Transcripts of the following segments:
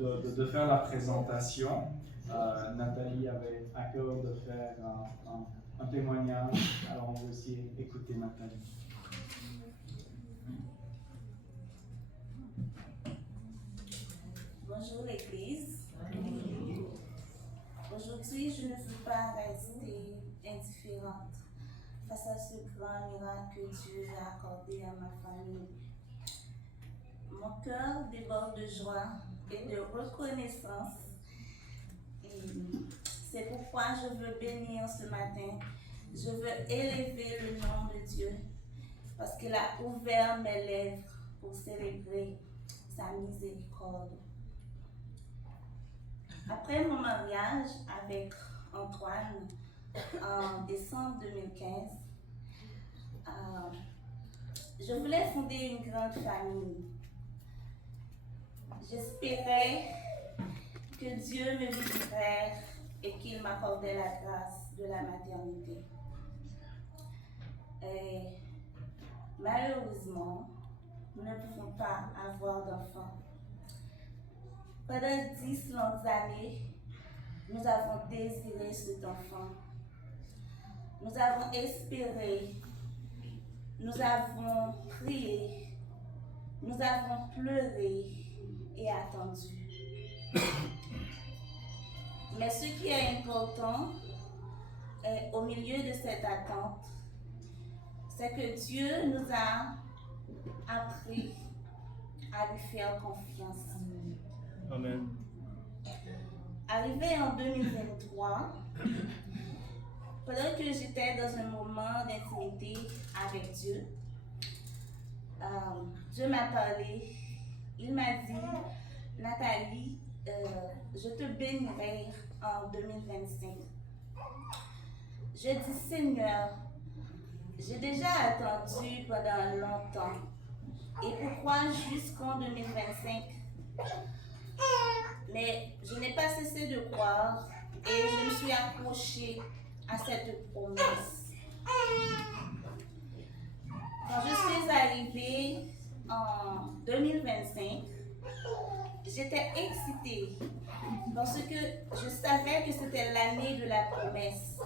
de faire la présentation. Nathalie avait à cœur de faire un témoignage, alors on va aussi écouter Nathalie. Bonjour l'Église. Aujourd'hui, je ne veux pas rester indifférente face à ce grand miracle que Dieu a accordé à ma famille. Mon cœur déborde de joie et de reconnaissance. C'est pourquoi je veux bénir ce matin. Je veux élever le nom de Dieu parce qu'il a ouvert mes lèvres pour célébrer sa miséricorde. Après mon mariage avec Antoine en décembre 2015, je voulais fonder une grande famille. J'espérais que Dieu me visiterait et qu'il m'accordait la grâce de la maternité. Et malheureusement, nous ne pouvons pas avoir d'enfants. Pendant 10 longues années, nous avons désiré cet enfant. Nous avons espéré, nous avons prié, nous avons pleuré et attendu. Mais ce qui est important au milieu de cette attente, c'est que Dieu nous a appris à lui faire confiance. Amen. Arrivé en 2023, pendant que j'étais dans un moment d'intimité avec Dieu, Dieu m'a parlé. Il m'a dit, Nathalie, je te bénirai en 2025. Je dis, Seigneur, j'ai déjà attendu pendant longtemps. Et pourquoi jusqu'en 2025? Mais je n'ai pas cessé de croire et je me suis accrochée à cette promesse. Quand je suis arrivée en 2025, j'étais excitée parce que je savais que c'était l'année de la promesse.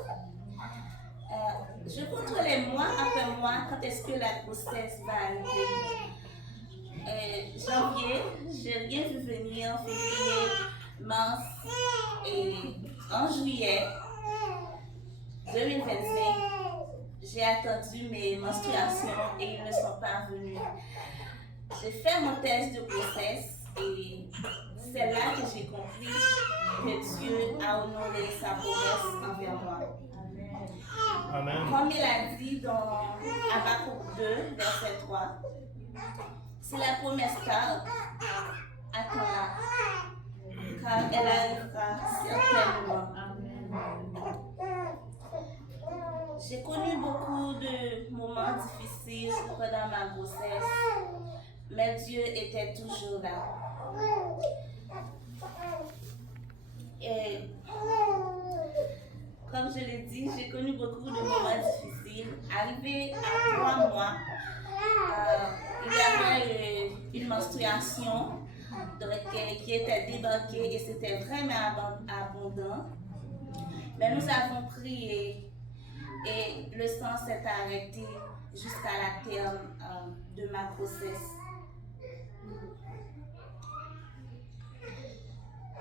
Je contrôlais mois après mois quand est-ce que la grossesse va arriver. Janvier, j'ai rien vu venir, février, mars et en juillet 2025, j'ai attendu mes menstruations et ils ne sont pas venus. J'ai fait mon test de grossesse et c'est là que j'ai compris que Dieu a honoré sa promesse envers moi. Amen. Comme il a dit dans Habakkuk 2, verset 3, si la promesse tarde, attends-la, car elle arrivera certainement. J'ai connu beaucoup de moments difficiles pendant ma grossesse, mais Dieu était toujours là. Et comme je l'ai dit, j'ai connu beaucoup de moments difficiles. Arrivé à 3 mois, il y avait une menstruation qui était débarquée et c'était vraiment abondant. Mais nous avons prié et le sang s'est arrêté jusqu'à la terme de ma grossesse.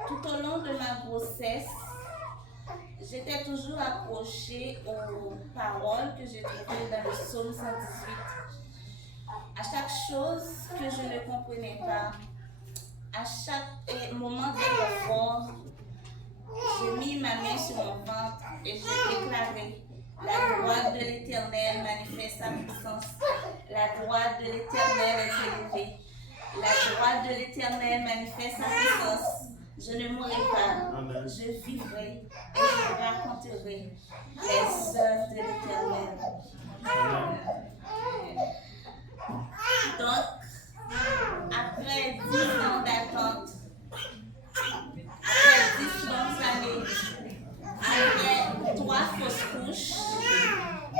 Tout au long de ma grossesse, j'étais toujours accrochée aux paroles que j'ai trouvées dans le psaume 118. À chaque chose que je ne comprenais pas, à chaque moment d'inconfort, j'ai mis ma main sur mon ventre et j'ai déclaré: la droite de l'Éternel manifeste sa puissance. La droite de l'Éternel est élevée. La droite de l'Éternel manifeste sa puissance. Je ne mourrai pas, Amen. je vivrai et je raconterai les œuvres de l'Éternel. Donc, après 10 ans d'attente, après 10 longues années, après 3 fausses couches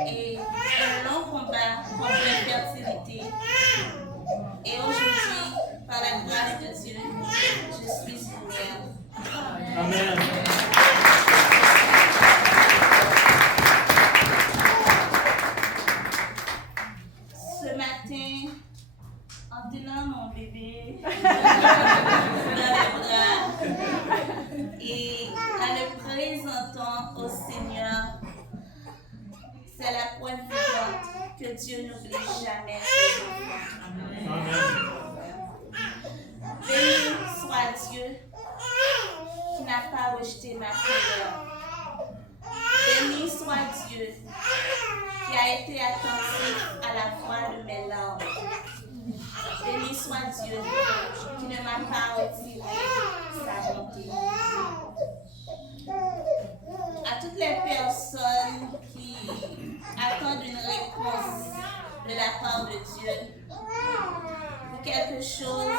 et un long combat contre l'infertilité, et aujourd'hui, par la grâce de Dieu, je suis unie. Dieu n'oublie jamais ses enfants. Amen. Béni soit Dieu qui n'a pas rejeté ma prière. Béni soit Dieu qui a été attentif à la voix de mes larmes. Béni soit Dieu qui ne m'a pas retiré sa bonté. À toutes les personnes qui attendent une réponse de la part de Dieu pour quelque chose